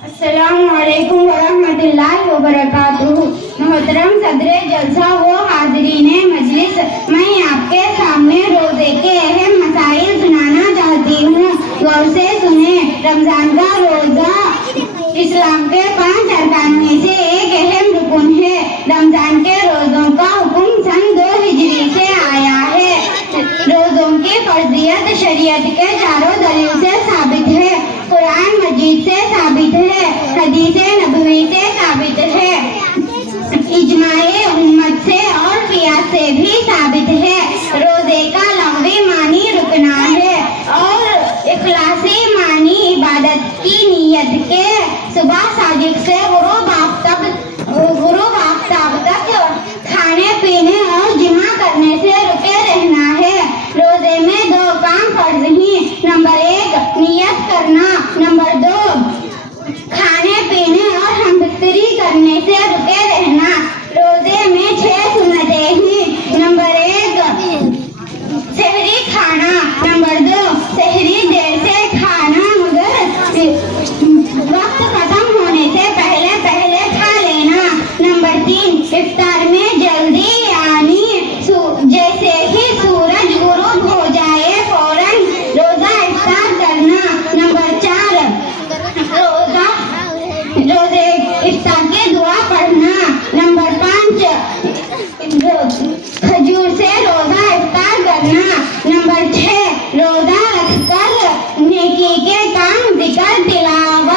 अस्सलामुअलैकुम वरहमतुल्लाहि वबरकातुहू। मोहतरम सदरे जलसा व हाज़रीने मजलिस, मैं आपके सामने रोज़े के अहम मसाइल सुनाना चाहती हूँ। गौर से सुने। रमजान का रोज़ा इस्लाम के 5 अरकान में से एक अहम रुकन है। रमजान के रोज़ों का हुक्म सन 2 हिजरी से आया है। रोज़ों की फर्जियत शरीयत के चारों दलील से साबित है। कुरान मजीद से साबित है, हदीसे नबवी से साबित है, इजमाए उम्मत से और कियास से भी साबित है। रोजे का लग़वी मानी रुकना है और इखलासी मानी इबादत की नीयत के सुबह सादिक से गुरूब आफ्ताब तक खाने पीने और जिमा करने से रुके रहना है। रोजे में 2 काम फर्ज ही। नंबर 1 नियत करना, नंबर 2 खाने पीने और हमबिस्तरी करने से रुके रहना। रोजे में 6 सुन्नतें ही। नंबर 1 सहरी खाना, नंबर 2 सहरी देर से खाना मगर वक्त खत्म होने से पहले पहले खा लेना। नंबर 3 इफ्तार में जल्दी यानी जैसे ही सूरज गुरूब हो जाए फौरन रोजा इफ्तार करना। नंबर 4 रोजे इफ्तार की दुआ पढ़ना। नंबर 5 खजूर से रोजा इफ्तार करना। नंबर 6 रोजा रखकर नेकी के काम जिक्र तिलावत